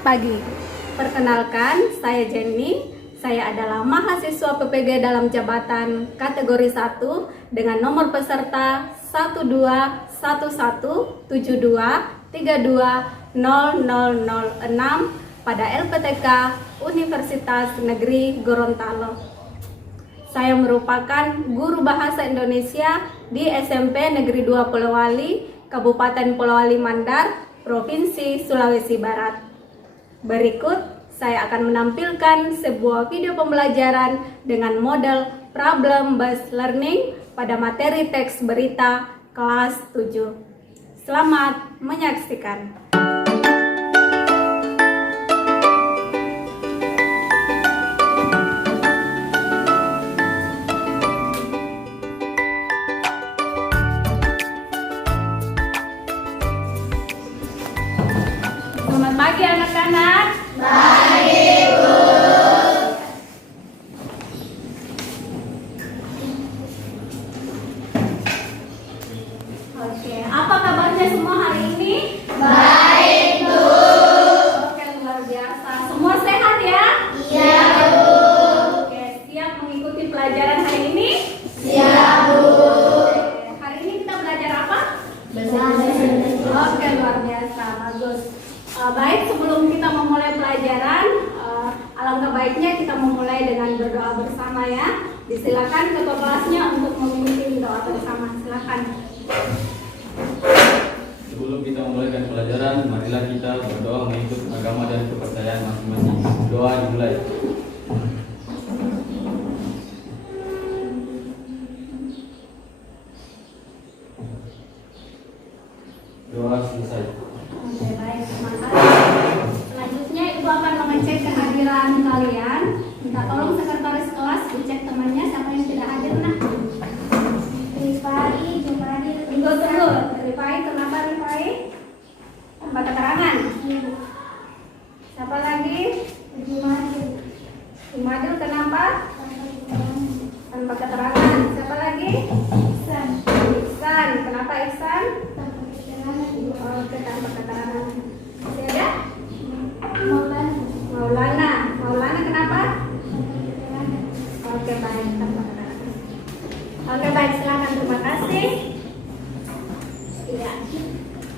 Selamat pagi. Perkenalkan, saya Jenny. Saya adalah mahasiswa PPG dalam jabatan kategori 1 dengan nomor peserta 127172320006 pada LPTK Universitas Negeri Gorontalo. Saya merupakan guru bahasa Indonesia di SMP Negeri 2 Polewali, Kabupaten Polewali Mandar, Provinsi Sulawesi Barat. Berikut saya akan menampilkan sebuah video pembelajaran dengan model problem based learning pada materi teks berita kelas 7. Selamat menyaksikan. Selamat pagi anak-anak. Baik, Bu. Oke, apa kabarnya semua hari ini? Baik, Bu. Oke, luar biasa. Semua sehat ya? Iya, Bu. Oke, siap mengikuti pelajaran hari ini? Siap, Bu. Oke, hari ini kita belajar apa? Oke, luar biasa, bagus. Baik, sebelum kita memulai pelajaran, alangkah baiknya kita memulai dengan berdoa bersama ya. Disilakan ketua kelasnya untuk memimpin doa bersama. Silakan. Sebelum kita memulai pelajaran, marilah kita berdoa mengikut agama dan kepercayaan masing-masing. Doa dimulai. Doa selesai. Oke, baik, terima kasih. Selanjutnya Ibu akan mengecek kehadiran kalian. Minta tolong sekretaris kelas dicek temannya siapa yang tidak hadir. Nah, Rifai, Jumadi, tunggu. Rifai, kenapa Rifai? Tanpa keterangan. Siapa lagi? Jumadil, kenapa? Tanpa keterangan. Siapa lagi? Ihsan, kenapa Ihsan? Oke, tanpa keterangan. Masih ada? Maulana kenapa? Oke, baik, tanpa keterangan. Oke, baik, silakan, terima kasih. Iya.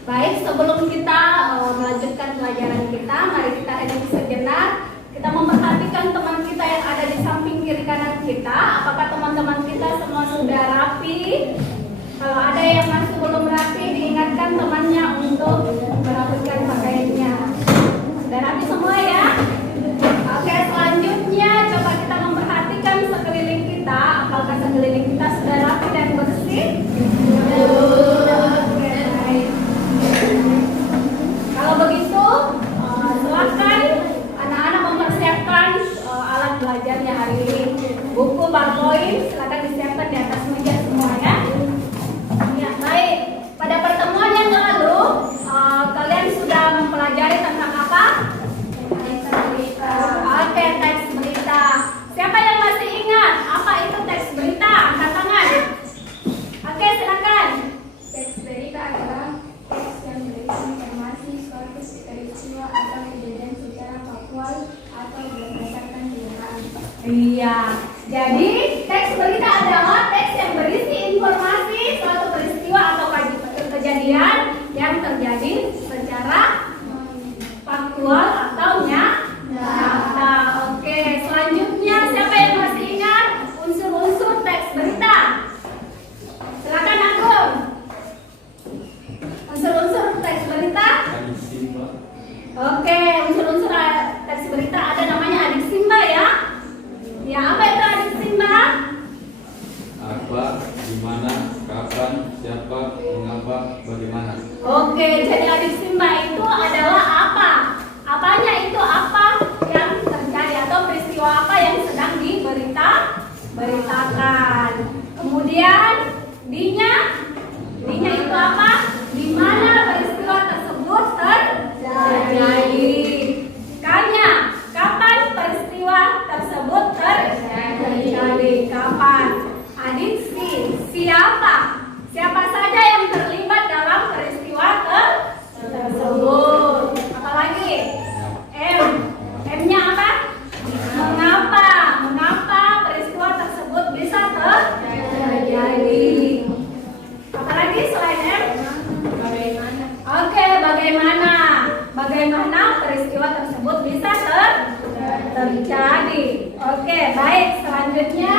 Baik, sebelum kita melanjutkan pelajaran kita, mari kita hening sejenak. Kita memperhatikan teman kita yang ada di samping kiri kanan kita. Apakah teman-teman kita semua sudah rapi? Kalau ada yang masih belum rapi, diingatkan temannya untuk merapikan pakaiannya. Sudah rapi semua ya? Oke, selanjutnya coba kita memperhatikan sekeliling kita. Apakah sekeliling kita sudah rapi dan bersih? Oke, baik. Kalau begitu, silakan anak-anak mempersiapkan alat belajarnya hari ini. Buku, ballpoint, silakan disiapkan di atas meja semua ya. Ya, baik. Pada pertemuan yang lalu, kalian sudah mempelajari tentang apa? Oke, teks berita. Siapa yang masih ingat apa itu teks berita? Angkat tangan. Oke, silakan. Teks berita adalah teks yang berisi informasi suatu peristiwa atau kejadian secara faktual atau berdasarkan kenyataan. Iya. Jadi, teks berita adalah teks yang berisi informasi suatu peristiwa atau kejadian yang terjadi secara faktual atau nyata. Oke, selanjutnya siapa yang masih ingat unsur-unsur teks berita? Silakan Agung. Unsur-unsur teks berita. Oke, unsur-unsur teks berita ada namanya adik Simba ya. Ya, apa itu adik Simba? Apa, di mana, kapan, siapa, mengapa, bagaimana. Oke, jadi adik Simba itu adalah apa? Apanya itu apa yang terjadi atau peristiwa apa yang sedang diberitakan. Kemudian dinya itu apa? Di mana peristiwa tersebut terjadi. Kanya, kapan peristiwa tersebut terjadi? Kapan? Adik siapa? Siapa saja yang terlibat dalam peristiwa tersebut? Apalagi? bagaimana peristiwa tersebut bisa terjadi. Oke, baik. Selanjutnya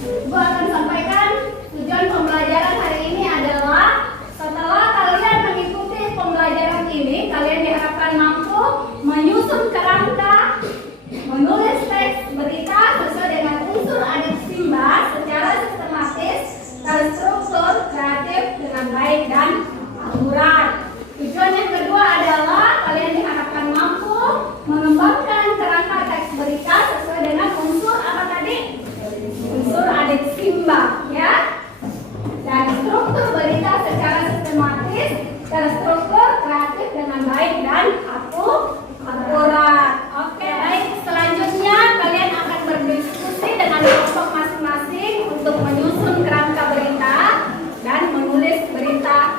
Ibu akan sampaikan tujuan pembelajaran hari ini adalah setelah kalian mengikuti pembelajaran ini, kalian diharapkan mampu menyusun kerangka, menulis teks berita sesuai dengan unsur adat Simba secara sistematis, terstruktur, kreatif, dengan baik dan akurat. Tujuan yang kedua adalah kalian diharapkan mampu mengembangkan kerangka teks berita sesuai dengan unsur apa tadi? Unsur adat Simba, ya. Dan struktur berita secara sistematis, terstruktur, kreatif, dengan baik dan akurat. Oke, baik. Selanjutnya kalian akan berdiskusi dengan kelompok masing-masing untuk menyusun kerangka berita dan menulis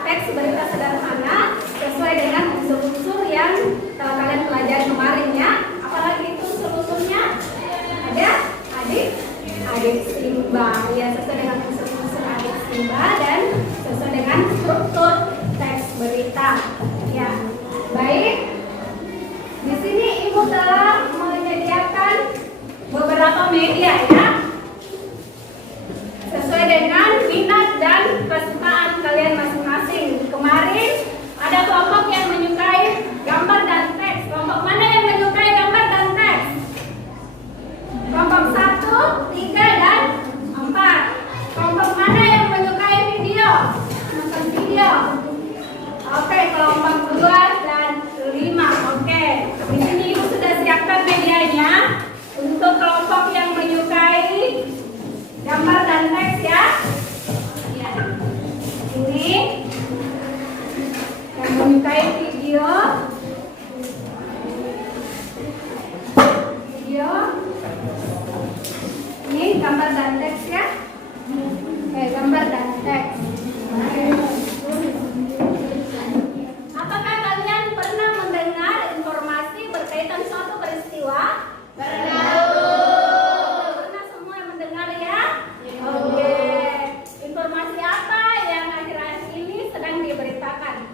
teks berita sederhana sesuai dengan unsur-unsur yang telah kalian pelajari kemarin, ya. Apalagi itu unsur-unsurnya? Ada adik Simba, ya, sesuai dengan unsur-unsur adik Simba dan sesuai dengan struktur teks berita, ya. Baik. Di sini Ibu telah menyediakan beberapa media, ya, sesuai dengan minat dan kesukaan kalian masing-masing. Kemarin ada kelompok yang menyukai gambar dan teks. Kelompok mana yang menyukai gambar dan teks? Kelompok 1, 3, dan 4. Kelompok mana yang menyukai video? Nonton video. Oke, kelompok 2 dan 5. Oke. Di sini Ibu sudah siapkan medianya untuk kelompok yang menyukai gambar dan teks, ya. Ini yang menyukai video. Ini gambar dan teks, ya. Oke, gambar dan teks. Apakah kalian pernah mendengar informasi berkaitan suatu peristiwa? Pernah semua mendengar, ya? Oke. Informasi apa yang akhir-akhir ini sedang diberitakan?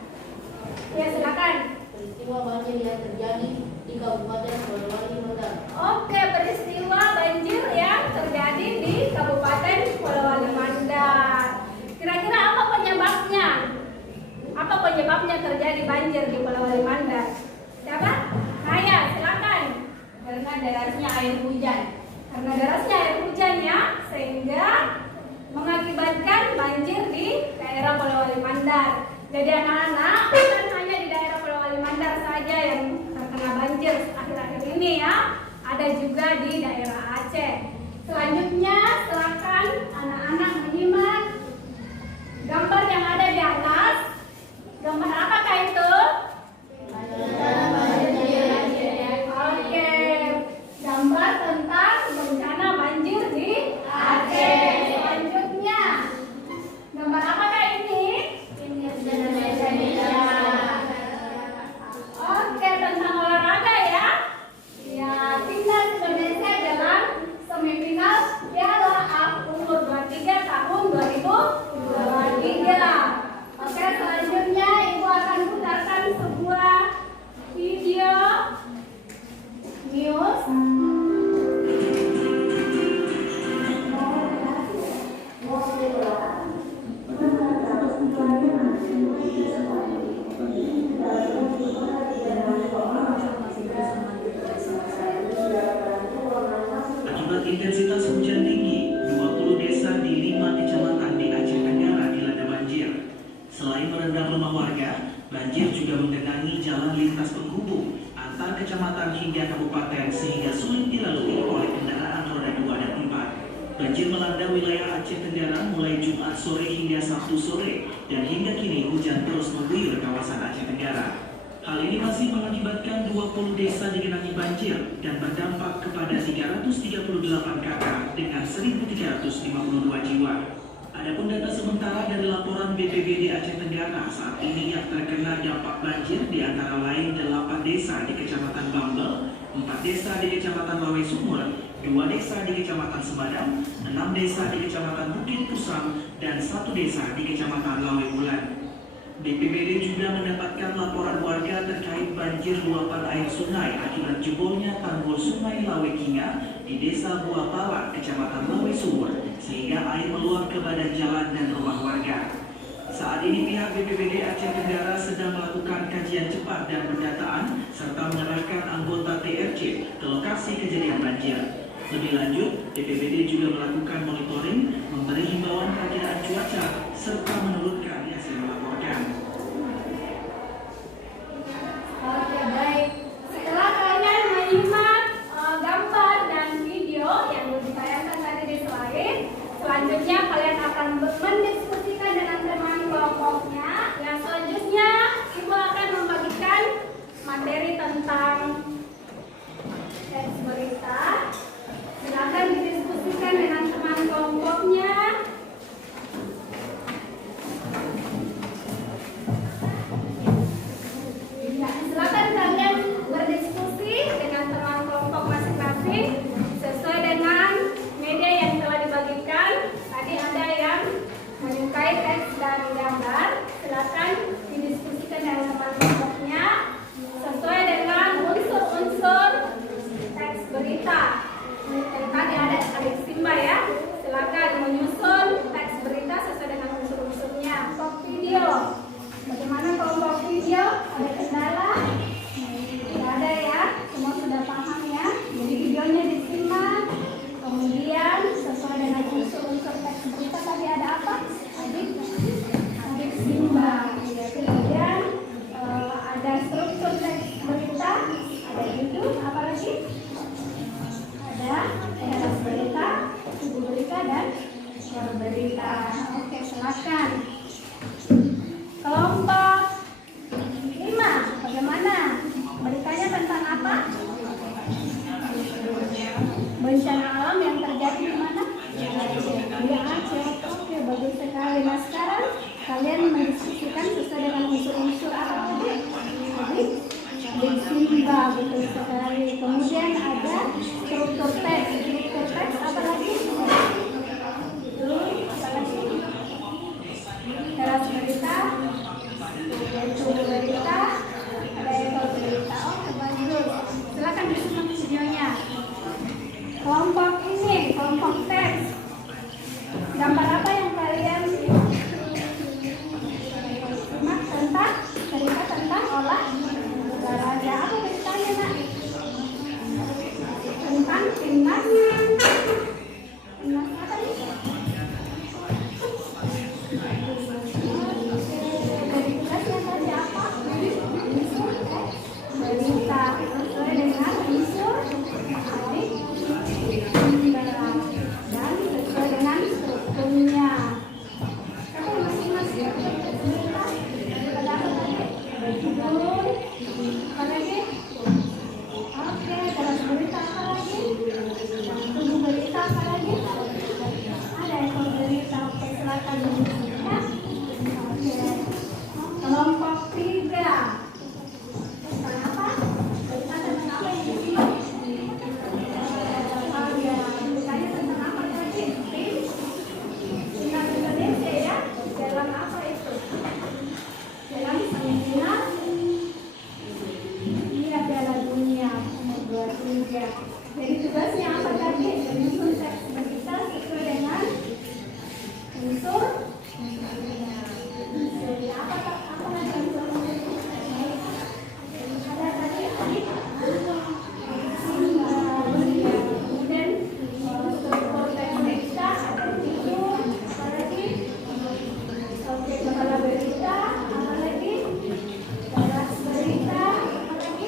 Ya, silakan. Peristiwa banjir yang terjadi di Kabupaten Polewali Mandar. Oke, peristiwa banjir yang terjadi di Kabupaten Polewali Mandar. Kira-kira apa penyebabnya? Apa penyebabnya terjadi banjir di Polewali Mandar? Siapa? Kaya, silakan. Karena derasnya air hujan. Karena derasnya air hujan, ya, sehingga mengakibatkan banjir di daerah Polewali Mandar. Jadi anak-anak, bukan hanya di daerah Polewali Mandar saja yang terkena banjir akhir-akhir ini, ya. Ada juga di daerah Aceh. Selanjutnya, silakan anak-anak menyimak gambar yang ada di atas. Gambar apakah itu? Oke, gambar tentang bencana banjir di Aceh. Selanjutnya, gambar apakah ini? Oke, tentang olahraga, ya. Ya, timnas Indonesia dalam semifinal Piala AFF umur 23 tahun 2023. Oke, selanjutnya Ibu akan putarkan sebuah video news. Akibat intensitas hujan tinggi, 20 desa di 5 kecamatan di Aceh Tenggara dilanda banjir. Selain merendam rumah warga, banjir juga menggenangi jalan lintas penghubung antar kecamatan hingga kabupaten sehingga sulit dilalui oleh kendaraan roda 2 dan 4. Banjir melanda wilayah Aceh Tenggara mulai Jumat sore hingga Sabtu sore, dan hingga kini hujan terus mengguyur kawasan Aceh Tenggara. Hal ini masih mengakibatkan 20 desa digenangi banjir dan berdampak kepada 338 kakak dengan 1.352 jiwa. Adapun data sementara dari laporan BPBD Aceh Tenggara saat ini yang terkena dampak banjir di antara lain 8 desa di Kecamatan Bambel, 4 desa di Kecamatan Lawe Sumur, 2 desa di Kecamatan Semadam, 6 desa di Kecamatan Bukit Pusam, dan 1 desa di Kecamatan Lawe Bulan. BPBD juga mendapatkan laporan warga terkait banjir luapan air sungai akibat jebolnya tanggul Sungai Lawekinga di Desa Buah Pala, Kecamatan Lawe Sumur, sehingga air meluap ke badan jalan dan rumah warga. Saat ini pihak BPBD Aceh Tenggara sedang melakukan kajian cepat dan pendataan serta mengerahkan anggota TRC ke lokasi kejadian banjir. Lebih lanjut, BPBD juga melakukan monitoring, memberi himbauan perakiraan cuaca, serta menurunkan hasil melaporkan. Oke, baik. Setelah kalian menyimak gambar dan video yang ditayangkan tadi di slide, selanjutnya kalian akan mendiskusikan dengan teman kelompoknya. Yang selanjutnya, Ibu akan membagikan materi tentang teks berita. Silakan didiskusikan dengan teman kelompoknya. Ya, silakan kalian berdiskusi dengan teman kelompok masing-masing sesuai dengan media yang telah dibagikan. Tadi ada yang menyukai teks dan gambar. Silakan didiskusikan dengan teman kelompoknya sesuai dengan unsur-unsur teks berita. Tadi ada adik Simba ya. Silakan menyusun teks berita sesuai dengan unsur-unsurnya. Kelompok video. Bagaimana kelompok video? Ada kendala? Tidak ada ya. Semua sudah paham ya. Jadi videonya disimak. Kemudian sesuai dengan unsur-unsur teks berita tadi ada apa? Adik Simba. Kemudian ada struktur teks berita. Ada judul. Apa lagi? Ada berita, tubuh berita, dan berita. Oke, silakan. Kelompok 5, bagaimana? Beritanya tentang apa? Bencana alam yang terjadi di mana? Di Aceh. Oke, bagus sekali. Nah, sekarang kalian mendiskusikan sesuai dengan unsur-unsur apa tadi? Simba, betul sekali. Kemudian ada struktur teks. Struktur teks apa lagi? Itu apa lagi? Teras berita, tubuh berita, ada ekor berita. Oh, bagus. Silakan disimak videonya. Kelompok ini, kelompok teks. Gambar apa yang kalian simak tentang cerita tentang olahraga? Apa beritanya, Nak? Tentang timnasnya. Timnas apa nih? Dari tugasnya tadi apa? Unsur berita sesuai dengan unsur dan sesuai dengan strukturnya. Kamu masing-masing berita ada apa tadi? Berjudul. Apa lagi? Oke, terus berita apa lagi? Tubuh berita apa lagi? Ada ekor berita. Oke, silakan ya. Oke. Kelompok 3. Tentang apa? Berita tentang apa yang di sini? Beritanya tentang apa tadi? Timnas Indonesia ya. Dalam apa itu? Dalam semifinal Piala Dunia umur 23. Jadi tugasnya apa tadi? Menyusun teks berita sesuai dengan unsur. Jadi apa lagi unsur? Ada tadi kemudian struktur teks berita ada judul, apa lagi? Oke, kepala berita, apa lagi? Teras berita, apa lagi?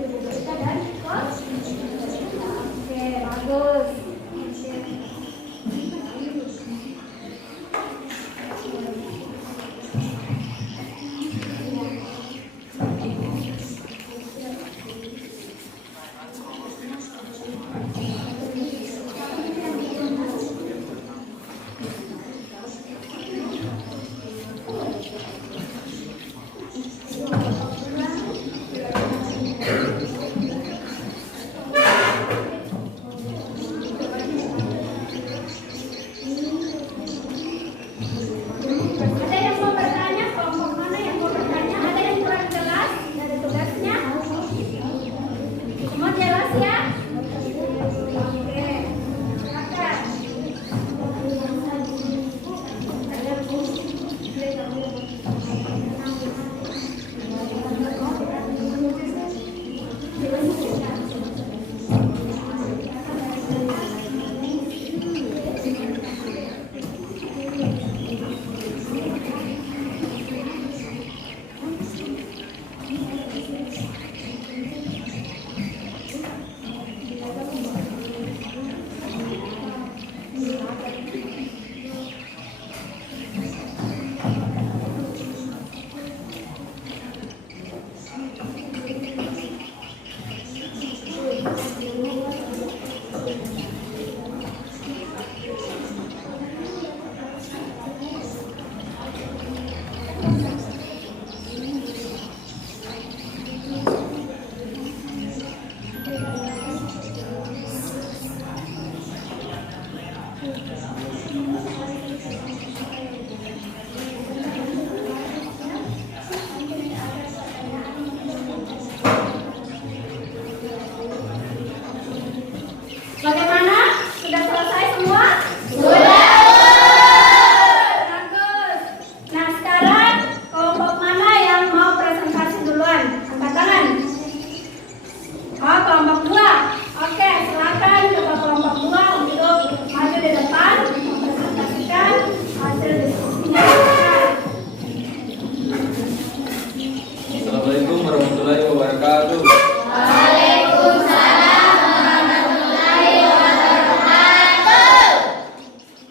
Berita dan kos. Oke, bagus.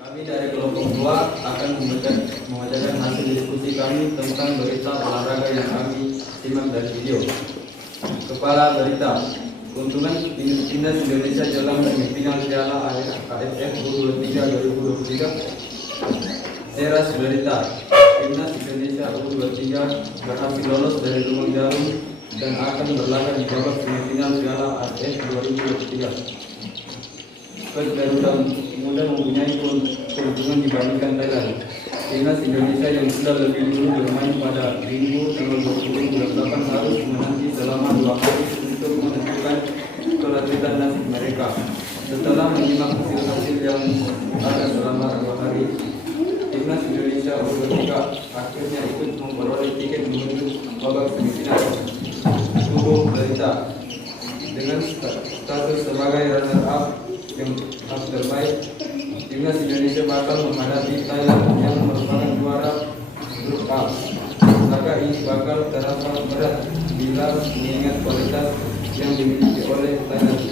Kami dari kelompok 2 akan membacakan hasil diskusi kami tentang berita olahraga yang kami simak dari video. Kepala berita, keuntungan timnas Indonesia dalam semifinal Piala AFF U23 2023. Teras berita, timnas Indonesia U23 berhasil lolos dari lubang jarum dan akan berlaga di babak semifinal Piala AFF 2023. Coach Garuda Muda mempunyai keuntungan dibandingkan Thailand. Timnas Indonesia yang sudah lebih dulu bermain pada Minggu tanggal 20 bulan 8 harus menanti selama 2 hari untuk menentukan kelanjutan nasib mereka. Setelah menyimak hasil-hasil yang ada selama 2 hari, Timnas Indonesia U23 akhirnya ikut memperoleh tiket menuju babak semifinal. Tubuh berita, dengan status sebagai runner-up yang terbaik, timnas Indonesia bakal menghadapi Thailand yang merupakan juara grup A. Laga ini bakal terasa berat bila mengingat kualitas yang dimiliki oleh Thailand.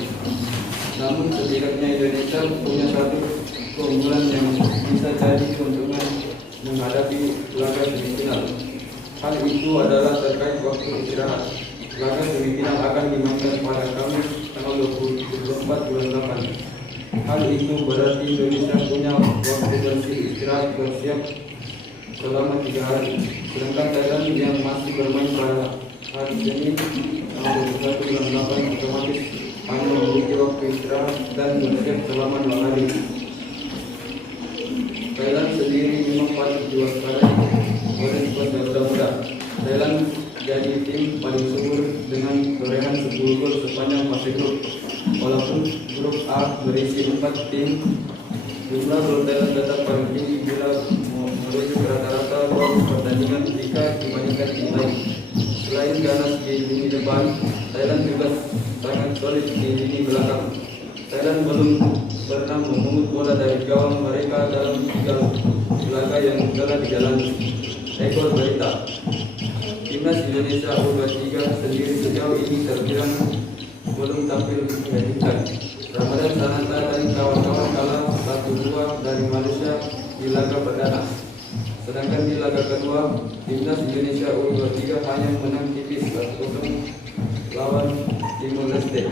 Namun setidaknya Indonesia punya satu keunggulan yang bisa jadi keuntungan menghadapi laga semifinal. Hal itu adalah terkait waktu istirahat. Laga semifinal akan dimainkan pada Kamis tanggal 24 bulan 8. Hal itu berarti Indonesia punya waktu bersih istirahat bersiap selama 3 hari. Sedangkan Thailand yang masih bermain pada hari Senin tanggal 21 bulan 8 otomatis hanya memiliki waktu istirahat dan bersiap selama 2 hari. Thailand sendiri memang patut diwaspadai oleh skuad Garuda Muda. Thailand jadi tim paling subur dengan torehan 10 gol sepanjang fase grup. Walaupun grup A berisi 4 tim, jumlah gol Thailand tetap paling tinggi bila merujuk rata-rata gol pertandingan jika dibandingkan tim lain. Selain ganas di lini depan, Thailand juga sangat solid di lini belakang. Thailand belum pernah memungut bola dari gawang mereka dalam 3 laga yang telah dijalani. Ekor berita, timnas Indonesia U23 sendiri sejauh ini terbilang belum tampil mengejutkan. Ramadan Sananta dan kawan-kawan kalah 1-2 dari Malaysia di laga perdana. Sedangkan di laga kedua, timnas Indonesia U23 hanya menang tipis 1-0 lawan Timor Leste.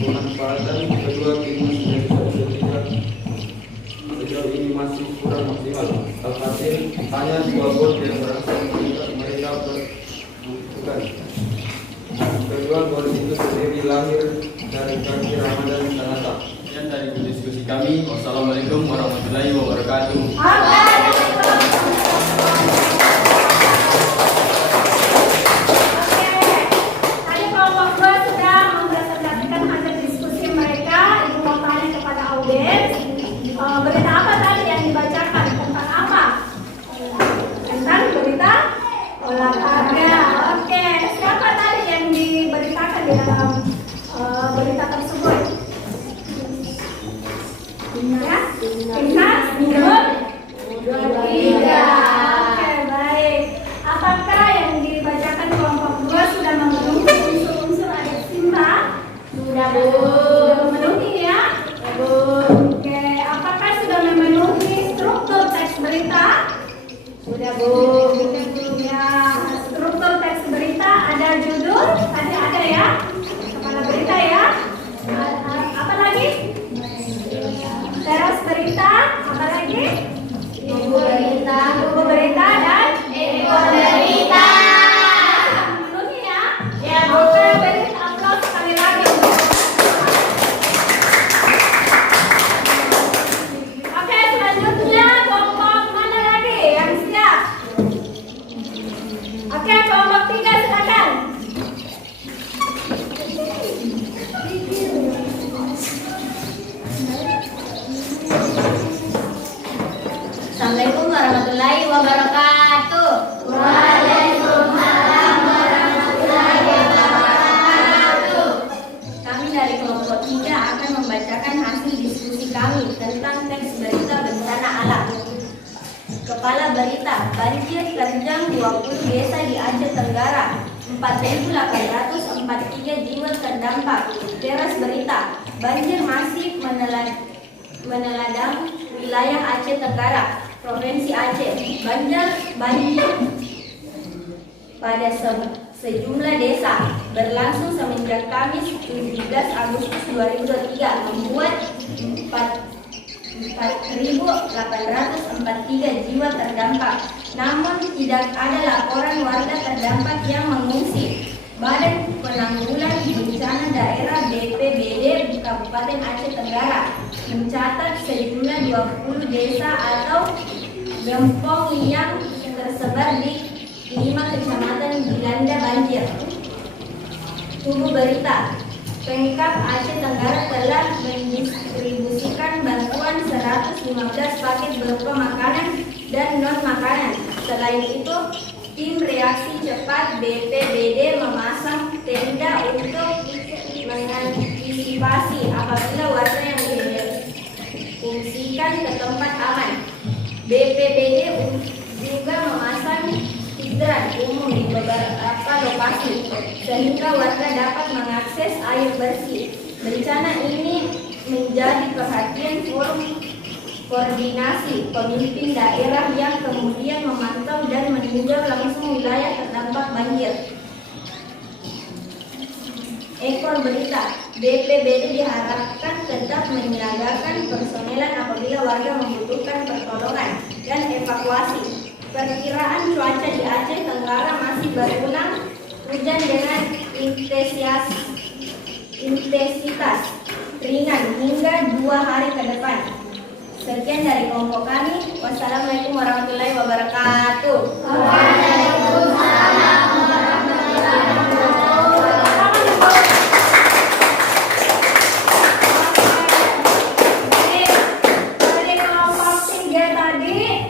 Pemanfaatan kedua timnas Indonesia U23 sejauh ini masih kurang maksimal. Alhasil hanya 2 gol yang berhasil mereka berbukan. Kedua gol itu sendiri lahir dari kaki Ramadan Sananta. Sekian dari diskusi kami. Wassalamualaikum warahmatullahi wabarakatuh. Tadi kelompok 2 sudah mempresentasikan hasil diskusi mereka. Ibu mau tanya kepada audiens, berita apa tadi yang dibacakan? Tentang apa? Tentang berita olahraga. Oke, siapa tadi yang diberitakan di dalam berita tersebut? Ya, timnas U23. Oke, baik. Apakah yang dibacakan kelompok 2 sudah memenuhi unsur-unsur adat Simba? Sudah, Bu. Sudah memenuhi ya? Bu. Oke, apakah sudah memenuhi struktur teks berita? Sudah, Bu. Ya, struktur teks berita ada judul, tadi ada ya, kepala berita ya. Apa lagi? Teras berita, apa lagi? Ibu berita. Buku berita dan Ekor berita. memenuhi ya. Ya, Bu. Oke, beri aplaus sekali lagi. Oke, selanjutnya kelompok mana lagi yang siap? Oke, kelompok 3 silakan. Assalamualaikum warahmatullahi wabarakatuh. Waalaikumsalam warahmatullahi wabarakatuh. Kami dari kelompok 3 akan membacakan hasil diskusi kami tentang teks berita bencana alam. Kepala berita, banjir terjang 20 desa di Aceh Tenggara. 4.843 jiwa terdampak. Teras berita, banjir masif meneladang wilayah Aceh Tenggara, Provinsi Aceh. Banjir pada sejumlah desa berlangsung semenjak Kamis 17 Agustus 2023 membuat 4.843 jiwa terdampak. Namun tidak ada laporan warga terdampak yang mengungsi. Badan Penanggulangan Bencana Daerah BPBD Kabupaten Aceh Tenggara mencatat sejumlah 20 desa atau gempong yang tersebar di 5 kecamatan dilanda banjir. Tubuh berita, Pemkab Aceh Tenggara telah mendistribusikan bantuan 115 paket berupa makanan dan non-makanan. Selain itu, tim reaksi cepat BPBD memasang tenda untuk mengantisipasi apabila warga yang diungsikan ke tempat aman. BPBD juga memasang hidran umum di beberapa lokasi sehingga warga dapat mengakses air bersih. Bencana ini menjadi perhatian forum koordinasi pemimpin daerah yang kemudian memantau dan meninjau langsung wilayah terdampak banjir. Ekor berita, BPBD diharapkan tetap menyiagakan personelan apabila warga membutuhkan pertolongan dan evakuasi. Perkiraan cuaca di Aceh Tenggara masih berulang, hujan dengan intensitas ringan hingga 2 hari ke depan. Sekian dari kelompok kami. Wassalamualaikum warahmatullahi wabarakatuh. Dari kelompok 3 tadi,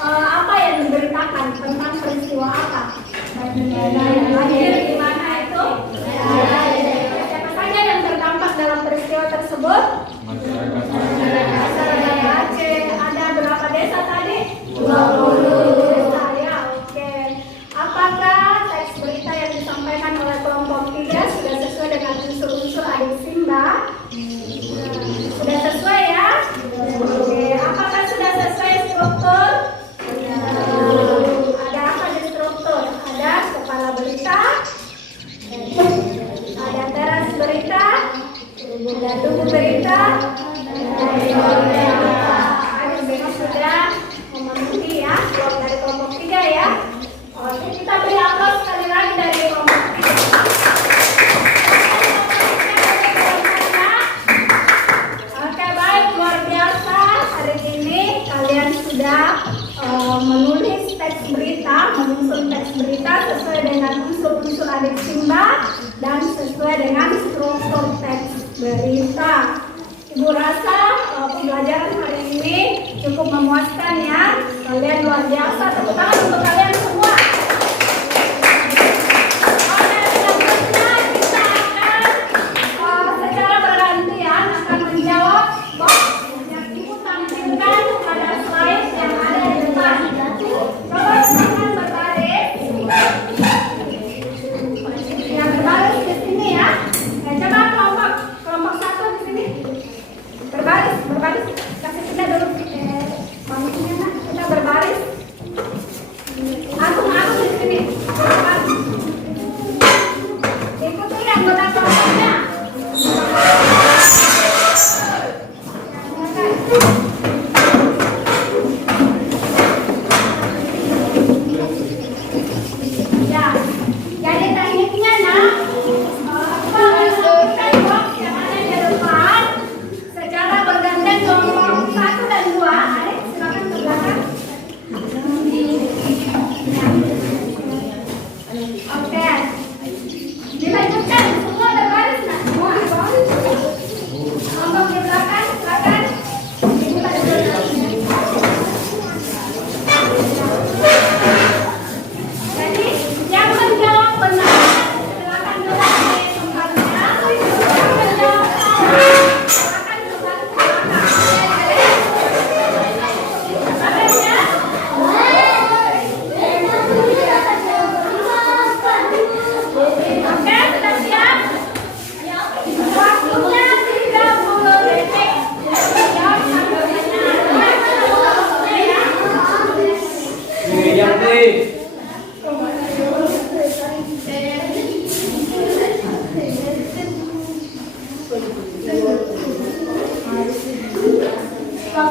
apa yang diberitakan tentang peristiwa apa? Banjir di mana itu? Siapa saja yang terdampak dalam peristiwa tersebut? Masyarakat Aceh. Ada berapa desa tadi? 20 desa ya, oke. Apakah teks berita yang disampaikan oleh kelompok 3 sudah sesuai dengan unsur-unsur adik Simba? Sudah sesuai ya? Oke. Apakah sudah sesuai struktur? Ada apa di struktur? Ada kepala berita, ada teras berita, ada tubuh berita, sudah memenuhi ya, dari kelompok 3 ya. Oke, kita beri aplaus sekali lagi dari kelompok 3. Oke, baik, luar biasa. Hari ini kalian sudah menulis teks berita, menyusun teks berita sesuai dengan unsur-unsur adik Simba dan sesuai dengan struktur teks berita. Ibu rasa pembelajaran hari ini cukup memuaskan ya. Kalian luar biasa, tepuk tangan untuk kalian semua. Oke, selanjutnya kita akan secara bergantian akan menjawab box yang ibu tampilkan pada slide yang ada di depan. Coba silakan berbaris. Yang berbaris di sini ya. Coba kelompok 1 di sini. Berbaris, kasih kita dulu. Kita berbaris.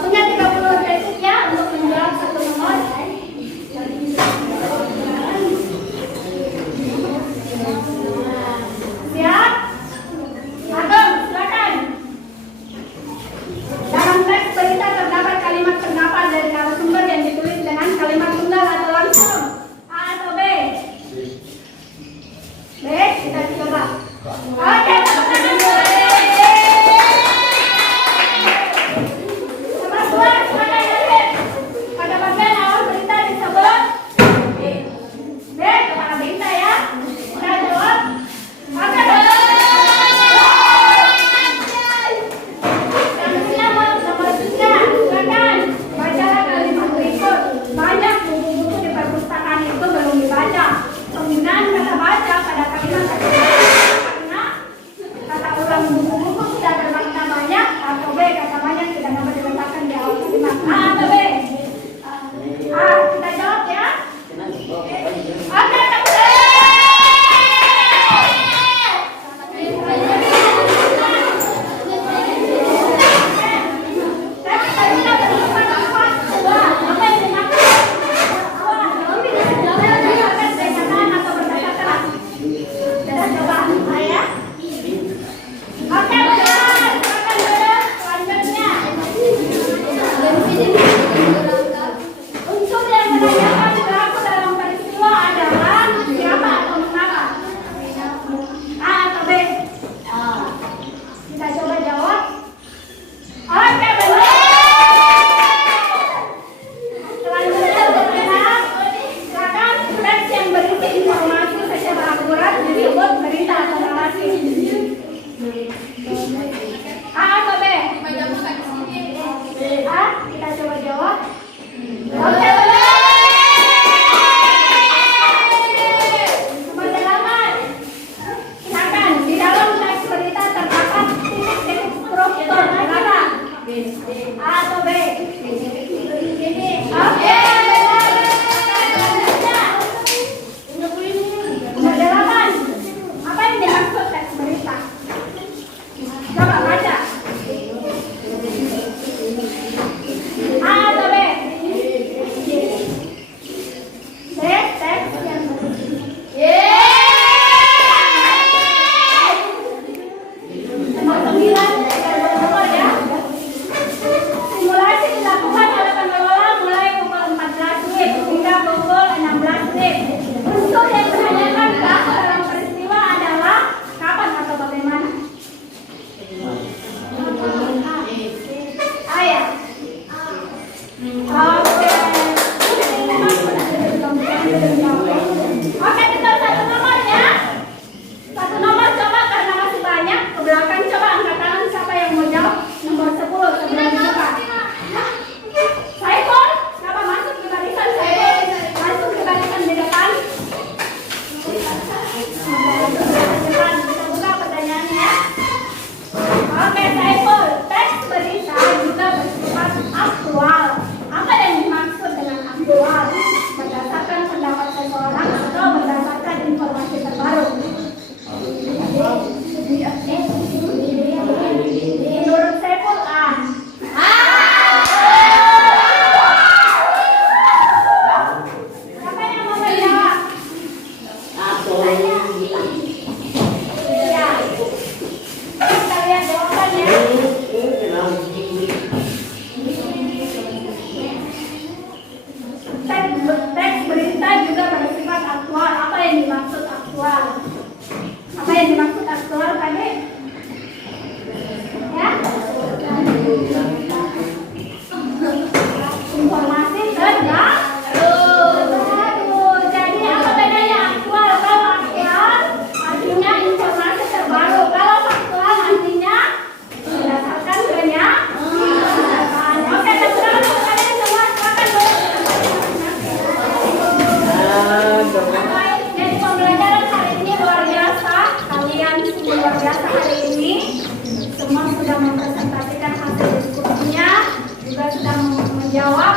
Punya 30 detik ya untuk menjawab satu nomor. Siap? Agam, silakan. Dalam teks berita terdapat kalimat pendapat dari narasumber yang ditulis dengan kalimat tunggal atau langsung. A atau B? B, kita coba. Oke, tepuk tangan. Nomor 2, silakan David. Pada bagian awal berita disebut B, kepala berita ya. Kita jawab. Oke, nomor 3, silakan. Bacalah kalimat berikut. Banyak buku-buku di perpustakaan itu belum dibaca. Penggunaan kata baca pada kalimat karena kata ulang buku-buku sudah terbaca banyak, atau B, kata banyak tidak dapat diletakkan di awal kalimat. A atau B? A, kita jawab ya. Oke, unsur yang menanyakan pelaku dalam peristiwa adalah siapa atau mengapa? A atau B? Kita coba jawab. Oke, benar. Selanjutnya adalah silakan teks yang berisi informasi secara akurat disebut berita atau narasi. A atau B? A, kita coba jawab. Oke, benar. Nomor 8. Silakan, di dalam teks berita terdapat titik-titik struktur berapa? A atau B? Oke, benar. Selanjutnya. Nomor 8. Apa yang dimaksud teks berita? Coba baca. A atau B? B, teks yang nomor 9, kita nomor ya. Simulasi dilakukan oleh pengelola mulai pukul 14 WIB hingga pukul 16 WIB. Unsur yang menanyakan pelaku dalam peristiwa adalah kapan atau bagaimana? A ya? Oke, kita satu nomor ya. Satu nomor coba karena masih banyak. Ke belakang coba angkat tangan siapa yang mau jawab. Nomor 10 sebelum dibuka. Saiful, siapa masuk di barisan Saiful? Masuk di barisan di depan. Kita buka pertanyaannya. Oke, Saiful, teks berita juga bersifat aktual. Apa yang dimaksud dengan aktual? Berdasarkan pendapat seseorang atau berdasarkan informasi terbaru? Menurut Saiful A. Siapa yang mau menjawab? Ya. Kita lihat jawabannya. Teks berita juga bersifat aktual. Apa yang dimaksud aktual? Apa yang dimaksud aktual tadi? Ya? Informasi terbaru. Jadi apa bedanya aktual? Kalau aktual artinya informasi terbaru. Kalau faktual artinya berdasarkan kenyataan. Oke, terserah kalian semua. Silakan. Jadi pembelajaran hari ini luar biasa. Kalian luar biasa hari ini. Semua sudah mempresentasikan hasil diskusinya, juga sudah menjawab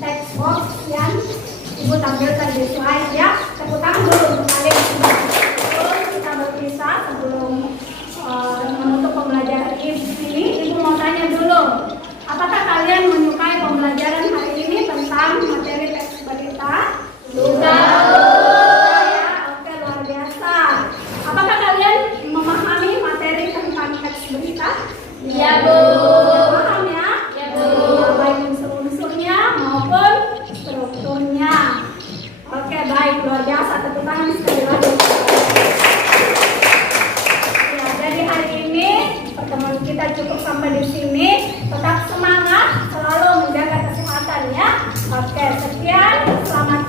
text box yang Ibu tampilkan di slide ya. Tepuk tangan dulu untuk kalian semua. Sebelum kita berpisah, sebelum menutup pembelajaran ini, Ibu mau tanya dulu, apakah kalian Oke, sekian. Selamat